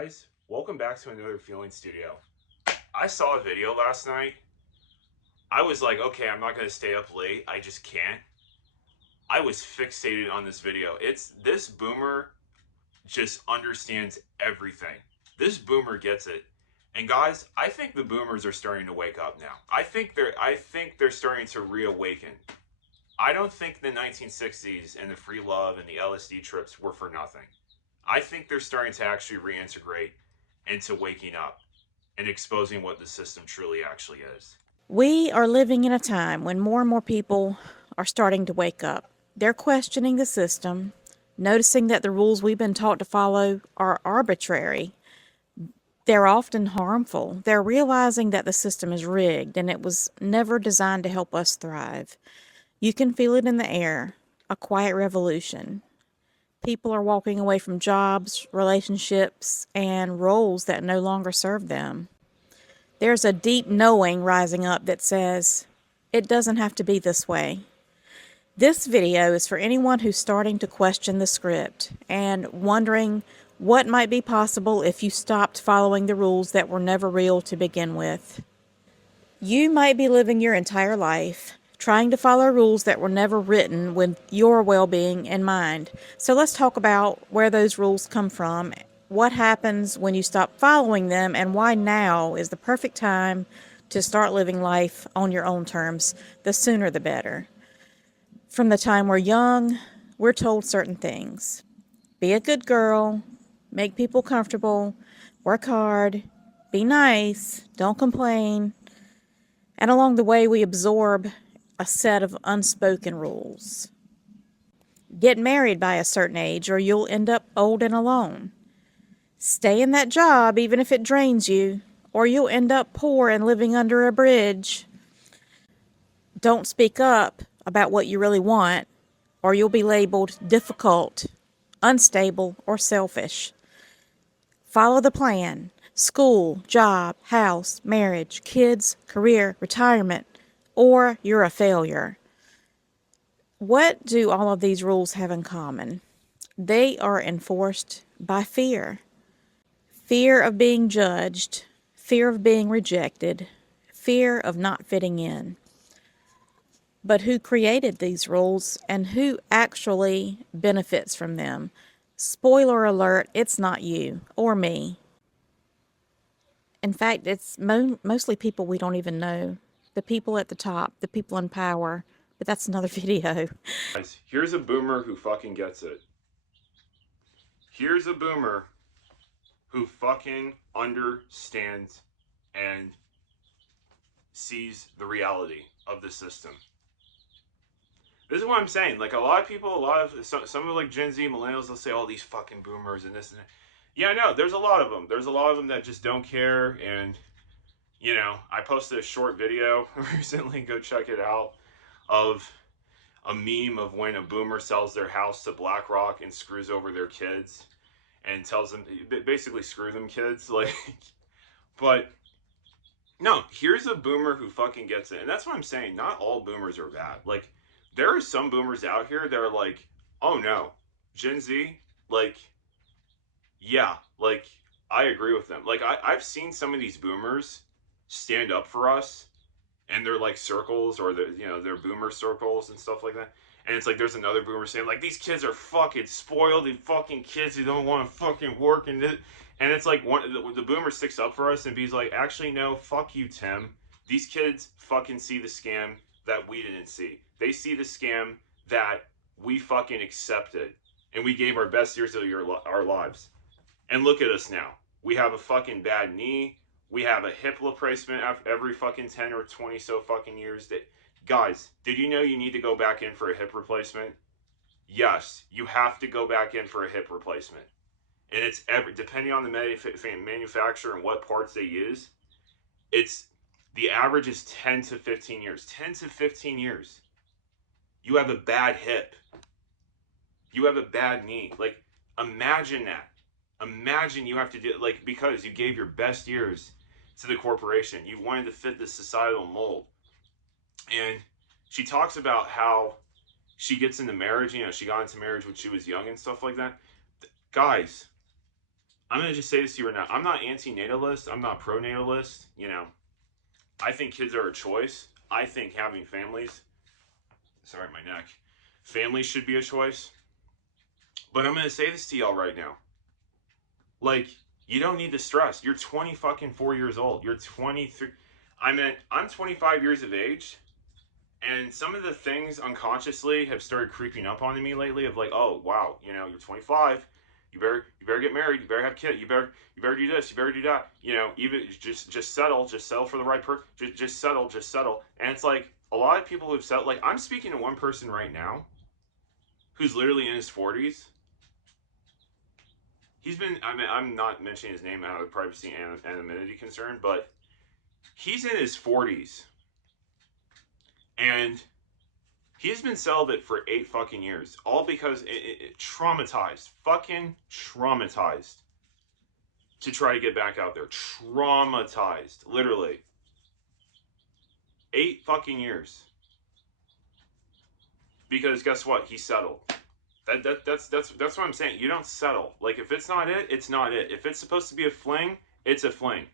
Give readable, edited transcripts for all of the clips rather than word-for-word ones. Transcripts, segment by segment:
Guys, welcome back to another Feeling Studio. I saw a video last night. I was like, okay, I'm not going to stay up late. I just can't. I was fixated on this video. It's this boomer just understands everything. This boomer gets it. And guys, I think the boomers are starting to wake up now. I think they're starting to reawaken. I don't think the 1960s and the free love and the LSD trips were for nothing. I think they're starting to actually reintegrate into waking up and exposing what the system truly actually is. We are living in a time when more and more people are starting to wake up. They're questioning the system, noticing that the rules we've been taught to follow are arbitrary. They're often harmful. They're realizing that the system is rigged and it was never designed to help us thrive. You can feel it in the air, a quiet revolution. People are walking away from jobs, relationships, and roles that no longer serve them. There's a deep knowing rising up that says, it doesn't have to be this way. This video is for anyone who's starting to question the script and wondering what might be possible if you stopped following the rules that were never real to begin with. You might be living your entire life trying to follow rules that were never written with your well-being in mind. So let's talk about where those rules come from, what happens when you stop following them, and why now is the perfect time to start living life on your own terms. The sooner the better. From the time we're young, we're told certain things. Be a good girl, make people comfortable, work hard, be nice, don't complain. And along the way, we absorb a set of unspoken rules. Get married by a certain age or you'll end up old and alone. Stay in that job even if it drains you, or you'll end up poor and living under a bridge. Don't speak up about what you really want, or you'll be labeled difficult, unstable, or selfish. Follow the plan. School, job, house, marriage, kids, career, retirement, or you're a failure. What do all of these rules have in common? They are enforced by fear. Fear of being judged, fear of being rejected, fear of not fitting in. But who created these rules and who actually benefits from them? Spoiler alert, it's not you or me. In fact, it's mostly people we don't even know. The people at the top, the people in power. But that's another video. Guys, here's a boomer who fucking gets it. Here's a boomer who fucking understands and sees the reality of the system. This is what I'm saying. Like, a lot of people, some of like Gen Z, millennials, they'll say, all these fucking boomers and this and that. Yeah, no, there's a lot of them. There's a lot of them that just don't care. And, you know, I posted a short video recently, go check it out, of a meme of when a boomer sells their house to BlackRock and screws over their kids and tells them, basically, screw them kids. Like, but no, here's a boomer who fucking gets it. And that's what I'm saying. Not all boomers are bad. Like, there are some boomers out here that are like, oh no, Gen Z, like, yeah, like, I agree with them. Like, I've seen some of these boomers stand up for us, and they're like circles, or they're boomer circles and stuff like that. And it's like there's another boomer saying like, these kids are fucking spoiled, and fucking kids who don't want to fucking work, and it's like the boomer sticks up for us and he's like, actually no, fuck you, Tim. These kids fucking see the scam that we didn't see. They see the scam that we fucking accepted, and we gave our best years of our lives. And look at us now. We have a fucking bad knee. We have a hip replacement every fucking 10 or 20 so fucking years. Guys, did you know you need to go back in for a hip replacement? Yes, you have to go back in for a hip replacement. And it's depending on the manufacturer and what parts they use, the average is 10 to 15 years. 10 to 15 years. You have a bad hip. You have a bad knee. Like, imagine that. Imagine you have to do, like, because you gave your best years to the corporation. You wanted to fit the societal mold. And she talks about how she gets into marriage. You know, she got into marriage when she was young and stuff like that. Guys, I'm going to just say this to you right now. I'm not anti-natalist. I'm not pro-natalist. You know, I think kids are a choice. I think having families, sorry, my neck, families should be a choice. But I'm going to say this to y'all right now. Like, you don't need to stress. You're 20 fucking 4 years old. You're 23. I'm 25 years of age, and some of the things unconsciously have started creeping up onto me lately. Of like, oh wow, you know, you're 25. You better get married. You better have kids. You better do this. You better do that. You know, even just settle. Just settle for the right person. Just settle. Just settle. And it's like a lot of people who've settled. Like, I'm speaking to one person right now who's literally in his 40s. He's been, I mean, I'm not mentioning his name out of privacy and anonymity concern, but he's in his 40s, and he's been celibate for 8 fucking years, all because it traumatized, fucking traumatized, to try to get back out there. Traumatized, literally. 8 fucking years. Because guess what? He settled. That's what I'm saying. You don't settle. Like, if it's not it, it's not it. If it's supposed to be a fling, it's a fling.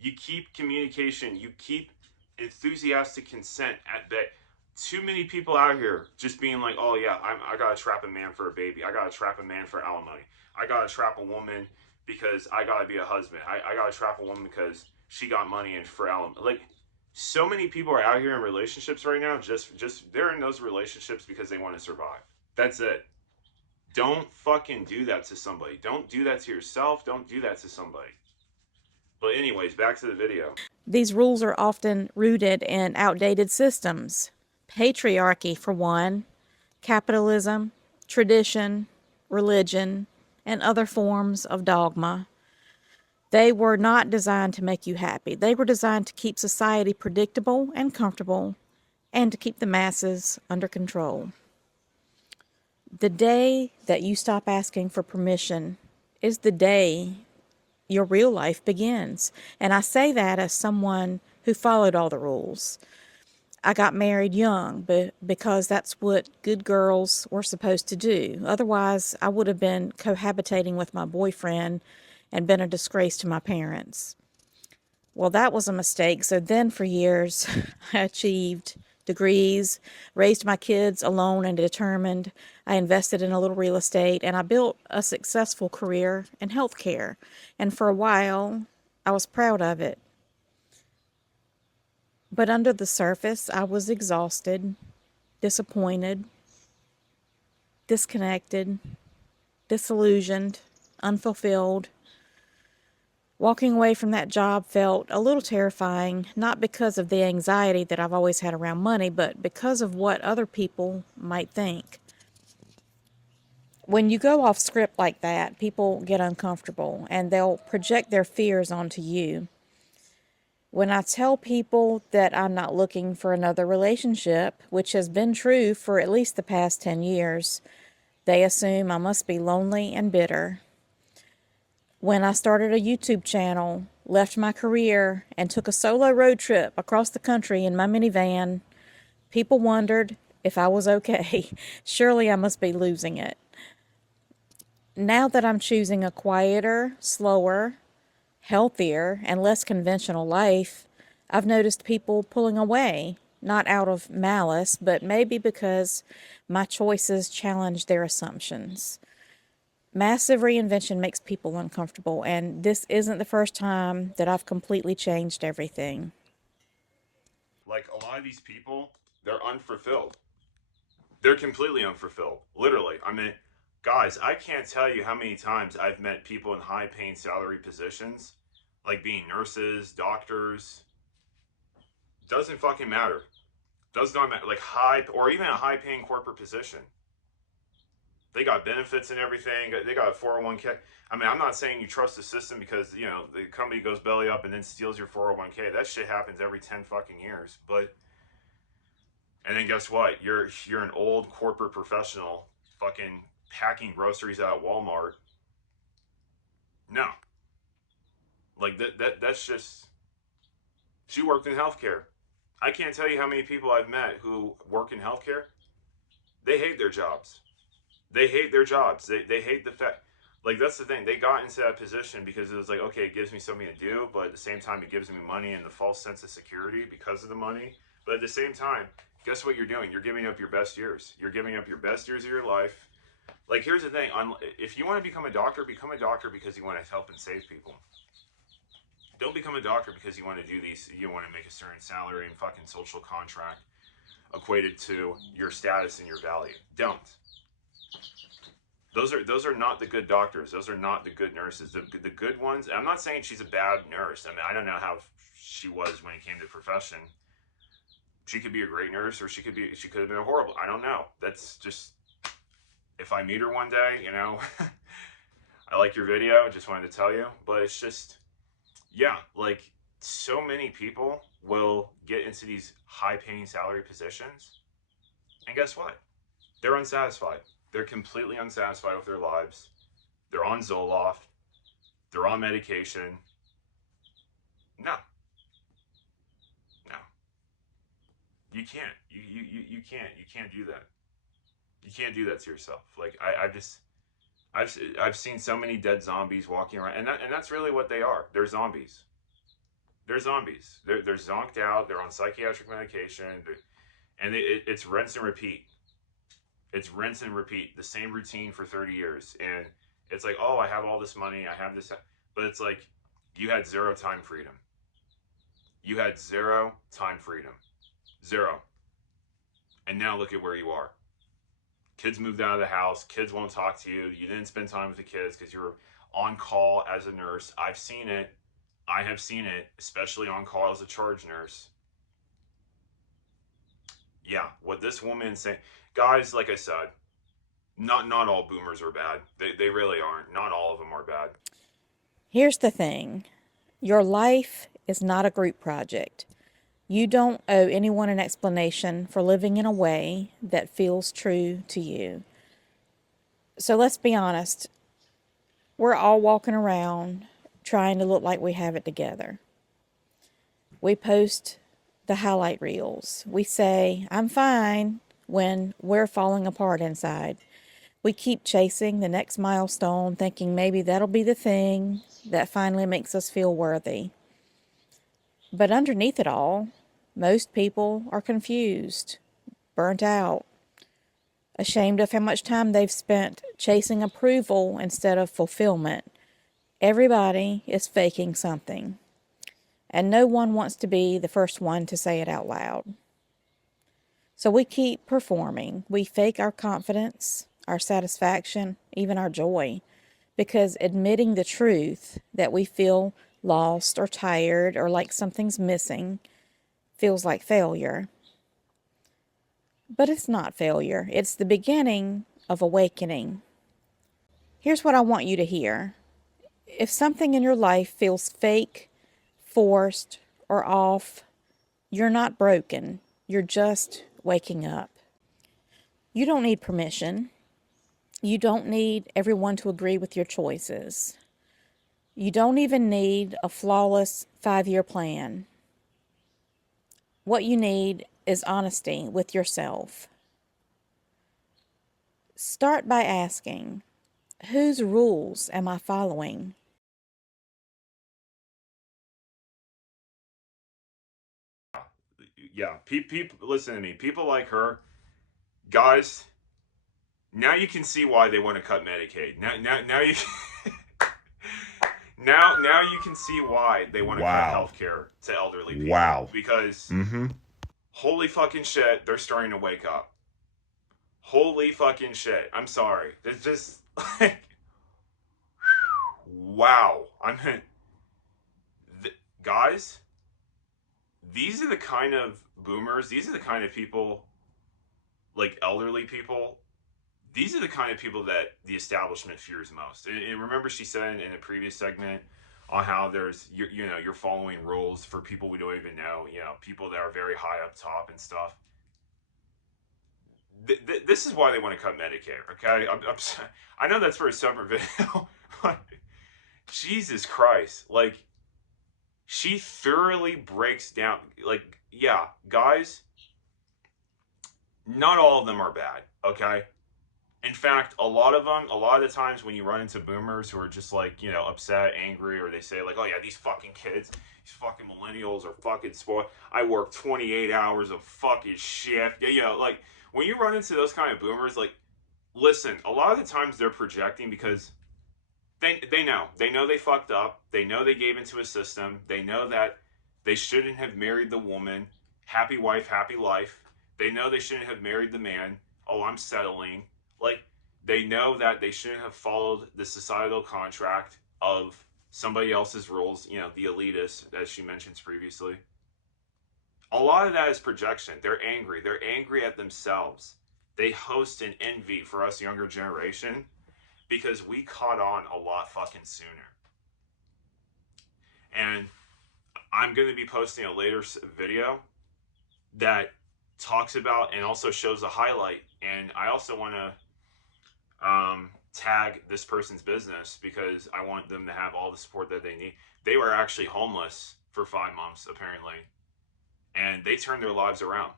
You keep communication. You keep enthusiastic consent at bay. Too many people out here just being like, oh yeah, I gotta trap a man for a baby. I gotta trap a man for alimony. I gotta trap a woman because I gotta be a husband. I gotta trap a woman because she got money and for alimony. Like, so many people are out here in relationships right now. Just they're in those relationships because they want to survive. That's it. Don't fucking do that to somebody. Don't do that to yourself. Don't do that to somebody. But anyways, back to the video. These rules are often rooted in outdated systems. Patriarchy, for one, capitalism, tradition, religion, and other forms of dogma. They were not designed to make you happy. They were designed to keep society predictable and comfortable and to keep the masses under control. The day that you stop asking for permission is the day your real life begins. And I say that as someone who followed all the rules. I got married young because that's what good girls were supposed to do. Otherwise, I would have been cohabitating with my boyfriend and been a disgrace to my parents. Well, that was a mistake. So then for years, I achieved degrees, raised my kids alone and determined. I invested in a little real estate, and I built a successful career in healthcare. And for a while, I was proud of it. But under the surface, I was exhausted, disappointed, disconnected, disillusioned, unfulfilled. Walking away from that job felt a little terrifying, not because of the anxiety that I've always had around money, but because of what other people might think. When you go off script like that, people get uncomfortable and they'll project their fears onto you. When I tell people that I'm not looking for another relationship, which has been true for at least the past 10 years, they assume I must be lonely and bitter. When I started a YouTube channel, left my career, and took a solo road trip across the country in my minivan, people wondered if I was okay. Surely I must be losing it. Now that I'm choosing a quieter, slower, healthier, and less conventional life, I've noticed people pulling away, not out of malice, but maybe because my choices challenge their assumptions. Massive reinvention makes people uncomfortable, and this isn't the first time that I've completely changed everything. Like, a lot of these people, they're unfulfilled. They're completely unfulfilled. Literally. I mean, guys, I can't tell you how many times I've met people in high paying salary positions, like being nurses, doctors. Doesn't fucking matter. Does not matter. Like, high, or even a high paying corporate position. They got benefits and everything. They got a 401k. I mean, I'm not saying you trust the system because, you know, the company goes belly up and then steals your 401k. That shit happens every 10 fucking years. But, and then guess what? You're an old corporate professional fucking packing groceries at Walmart. No. Like, that's just, she worked in healthcare. I can't tell you how many people I've met who work in healthcare. They hate their jobs. They hate their jobs. They hate the fact. Like, that's the thing. They got into that position because it was like, okay, it gives me something to do, but at the same time, it gives me money and the false sense of security because of the money. But at the same time, guess what you're doing? You're giving up your best years. You're giving up your best years of your life. Like, here's the thing. If you want to become a doctor because you want to help and save people. Don't become a doctor because you want to do these, you want to make a certain salary and fucking social contract equated to your status and your value. Don't. Those are not the good doctors. Those are not the good nurses. The good ones. I'm not saying she's a bad nurse. I mean, I don't know how she was when it came to profession. She could be a great nurse, or she could have been a horrible. I don't know. That's just, if I meet her one day, you know, I like your video. Just wanted to tell you, but it's just, yeah, like, so many people will get into these high-paying salary positions, and guess what? They're unsatisfied. They're completely unsatisfied with their lives. They're on Zoloft. They're on medication. No. No. You can't. You can't. You can't do that. You can't do that to yourself. Like, I've seen so many dead zombies walking around, and that's really what they are. They're zombies. They're zombies. They're zonked out. They're on psychiatric medication, and it's rinse and repeat. It's rinse and repeat, the same routine for 30 years. And it's like, oh, I have all this money, I have this, but it's like, you had zero time freedom. You had zero time freedom. Zero. And now look at where you are. Kids moved out of the house. Kids won't talk to you. You didn't spend time with the kids because you were on call as a nurse. I've seen it. I have seen it, especially on call as a charge nurse. Yeah, what this woman saying, guys, like I said, not all boomers are bad. They really aren't. Not all of them are bad. Here's the thing. Your life is not a group project. You don't owe anyone an explanation for living in a way that feels true to you. So let's be honest. We're all walking around trying to look like we have it together. We post the highlight reels. We say, I'm fine, when we're falling apart inside. We keep chasing the next milestone, thinking maybe that'll be the thing that finally makes us feel worthy. But underneath it all, most people are confused, burnt out, ashamed of how much time they've spent chasing approval instead of fulfillment. Everybody is faking something, and no one wants to be the first one to say it out loud. So we keep performing. We fake our confidence, our satisfaction, even our joy, because admitting the truth that we feel lost or tired or like something's missing feels like failure. But it's not failure. It's the beginning of awakening. Here's what I want you to hear. If something in your life feels fake, forced, or off, you're not broken. You're just waking up. You don't need permission. You don't need everyone to agree with your choices. You don't even need a flawless 5-year plan. What you need is honesty with yourself. Start by asking, whose rules am I following? Yeah, people, listen to me. People like her, guys. Now you can see why they want to cut Medicaid. Now you. Now you can see why they want to cut healthcare to elderly people. Wow. Because holy fucking shit, they're starting to wake up. Holy fucking shit. I'm sorry. It's just like, wow. Guys, these are the kind of boomers, these are the kind of people, like elderly people, these are the kind of people that the establishment fears most. And remember, she said in a previous segment on how there's, you're following rules for people we don't even know, people that are very high up top and stuff. This is why they want to cut Medicare, okay? I know that's for a separate video, but Jesus Christ, like, she thoroughly breaks down, like, guys, not all of them are bad, okay? In fact, a lot of the times when you run into boomers who are just like, upset, angry, or they say like, oh yeah, these fucking kids, these fucking millennials are fucking spoiled. I work 28 hours of fucking shift. Yeah, like when you run into those kind of boomers, like, listen, a lot of the times they're projecting because they know they fucked up. They know they gave into a system. They know that they shouldn't have married the woman. Happy wife, happy life. They know they shouldn't have married the man. Oh, I'm settling. Like, they know that they shouldn't have followed the societal contract of somebody else's rules, the elitists, as she mentions previously. A lot of that is projection. They're angry. They're angry at themselves. They host an envy for us younger generation because we caught on a lot fucking sooner. And I'm going to be posting a later video that talks about and also shows a highlight. And I also want to tag this person's business because I want them to have all the support that they need. They were actually homeless for 5 months, apparently, and they turned their lives around.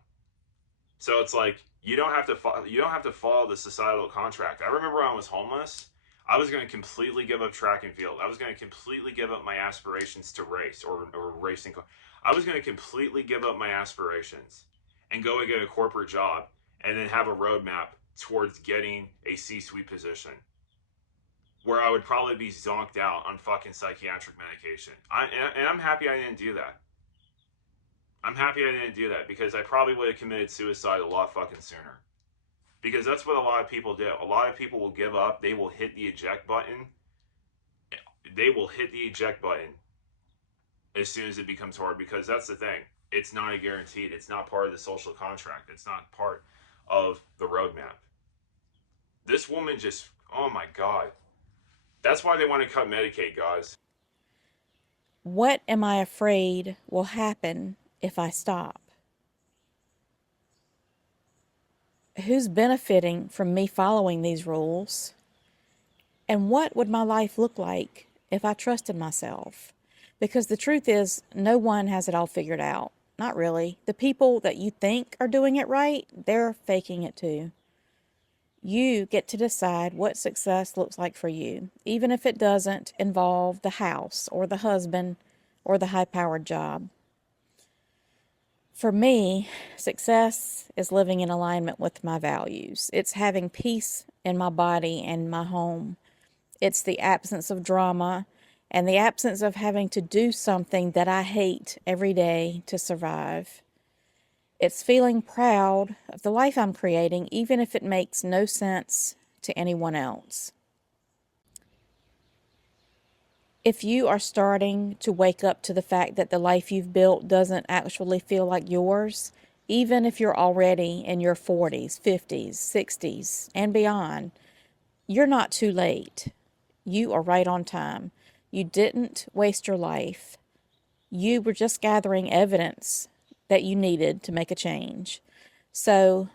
So it's like you don't have to follow the societal contract. I remember when I was homeless, I was going to completely give up track and field. I was going to completely give up my aspirations to race or racing. I was going to completely give up my aspirations and go and get a corporate job and then have a roadmap towards getting a C-suite position where I would probably be zonked out on fucking psychiatric medication. And I'm happy I didn't do that. I'm happy I didn't do that because I probably would have committed suicide a lot fucking sooner. Because that's what a lot of people do. A lot of people will give up. They will hit the eject button. They will hit the eject button as soon as it becomes hard because that's the thing. It's not a guaranteed. It's not part of the social contract. It's not part of the roadmap. This woman just, oh my God. That's why they want to cut Medicaid, guys. What am I afraid will happen if I stop? Who's benefiting from me following these rules? And what would my life look like if I trusted myself? Because the truth is, no one has it all figured out. Not really. The people that you think are doing it right, they're faking it too. You get to decide what success looks like for you, even if it doesn't involve the house or the husband or the high-powered job. For me, success is living in alignment with my values. It's having peace in my body and my home. It's the absence of drama and the absence of having to do something that I hate every day to survive. It's feeling proud of the life I'm creating, even if it makes no sense to anyone else. If you are starting to wake up to the fact that the life you've built doesn't actually feel like yours, even if you're already in your 40s, 50s, 60s, and beyond, you're not too late. You are right on time. You didn't waste your life. You were just gathering evidence that you needed to make a change. So,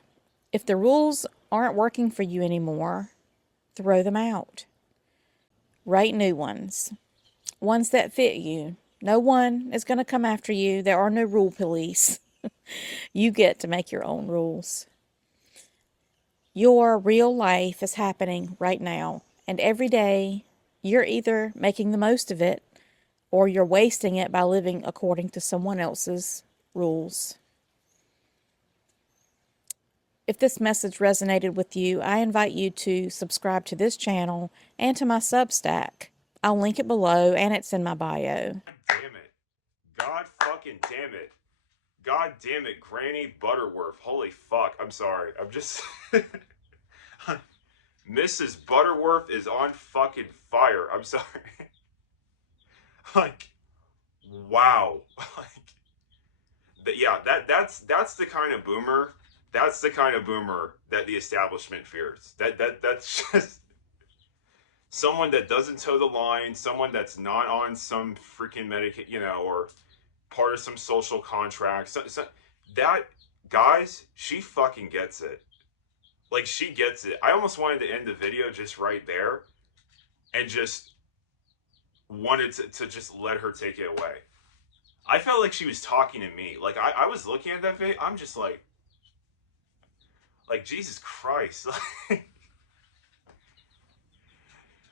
if the rules aren't working for you anymore, throw them out. Write new ones. Ones that fit you. No one is going to come after you. There are no rule police. You get to make your own rules. Your real life is happening right now, and every day you're either making the most of it or you're wasting it by living according to someone else's rules. If this message resonated with you, I invite you to subscribe to this channel and to my Substack. I'll link it below, and it's in my bio. Damn it. God fucking damn it. God damn it, Granny Butterworth. Holy fuck. I'm sorry. I'm just... Mrs. Butterworth is on fucking fire. I'm sorry. Like, wow. Yeah, that's the kind of boomer. That's the kind of boomer that the establishment fears. That's just someone that doesn't toe the line, someone that's not on some freaking medication, or part of some social contract. So that, guys, she fucking gets it. Like, she gets it. I almost wanted to end the video just right there and just wanted to just let her take it away. I felt like she was talking to me. Like, I was looking at that video. I'm just like Jesus Christ.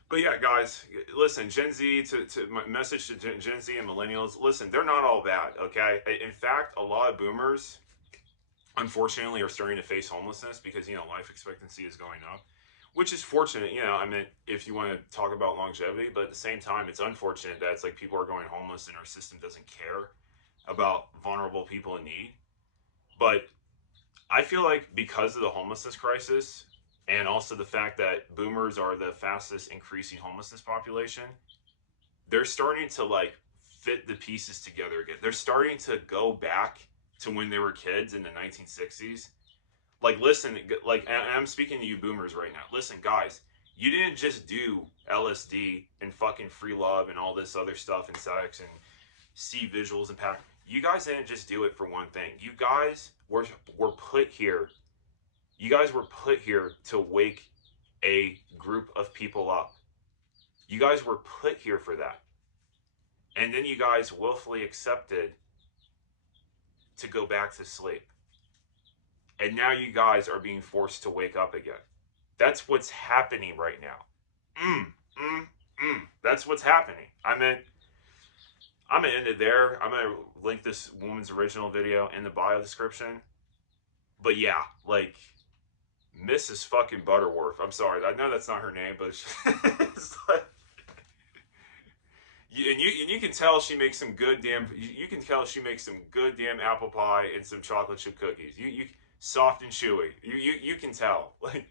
But yeah, guys, listen, Gen Z, to my message to Gen Z and millennials, listen, they're not all bad, okay? In fact, a lot of boomers, unfortunately, are starting to face homelessness because, life expectancy is going up, which is fortunate, I mean, if you want to talk about longevity, but at the same time, it's unfortunate that it's like people are going homeless and our system doesn't care about vulnerable people in need. But I feel like because of the homelessness crisis and also the fact that boomers are the fastest increasing homelessness population, they're starting to like fit the pieces together again. They're starting to go back to when they were kids in the 1960s. Like, listen, like, I'm speaking to you boomers right now. Listen, guys, you didn't just do LSD and fucking free love and all this other stuff and sex and see visuals and pack. You guys didn't just do it for one thing. You guys were put here. You guys were put here to wake a group of people up. You guys were put here for that. And then you guys willfully accepted to go back to sleep. And now you guys are being forced to wake up again. That's what's happening right now. That's what's happening. I'm gonna end it there. I'm gonna link this woman's original video in the bio description. But yeah, like Mrs. fucking Butterworth. I'm sorry, I know that's not her name, but it's like, and you can tell she makes some good damn. You can tell she makes some good damn apple pie and some chocolate chip cookies. You soft and chewy. You can tell. Like,